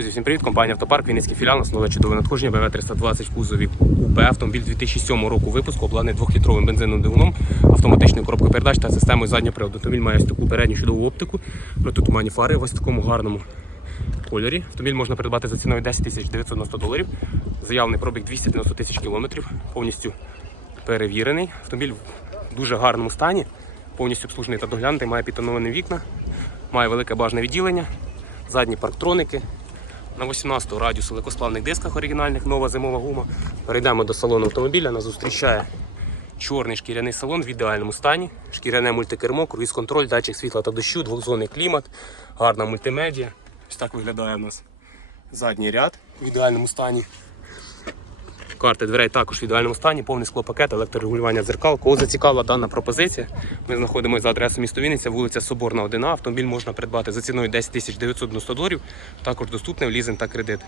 Друзі, всім привіт! Компанія Автопарк, Вінницький філіал, основне чудове надходження БВ 320 в кузові УП. Автомобіль 2007 року випуску, обладнаний 2-літровим бензиновим двигуном, автоматичною коробкою передач та системою заднього приводу. Автомобіль має ось таку передню чудову оптику, протитуманні фари в ось такому гарному кольорі. Автомобіль можна придбати за ціною 10 тисяч 990 доларів. Заявлений пробіг 290 тисяч кілометрів, повністю перевірений. Автомобіль в дуже гарному стані, повністю обслужений та доглянутий, має підтоновані вікна, має велике бажане відділення, задні парктроники. На 18 радіусу легкосплавних дисках оригінальних, нова зимова гума. Перейдемо до салону автомобіля. Нас зустрічає чорний шкіряний салон в ідеальному стані. Шкіряне мультикермо, круїз-контроль, датчик світла та дощу, двохзонний клімат, гарна мультимедія. Ось так виглядає у нас задній ряд в ідеальному стані. Карти дверей також в ідеальному стані, повний склопакет, електрорегулювання дзеркал. Кого зацікавила дана пропозиція? Ми знаходимося за адресою місто Вінниця, вулиця Соборна, 1А. Автомобіль можна придбати за ціною 10 990 доларів. Також доступний в лізинг та кредит.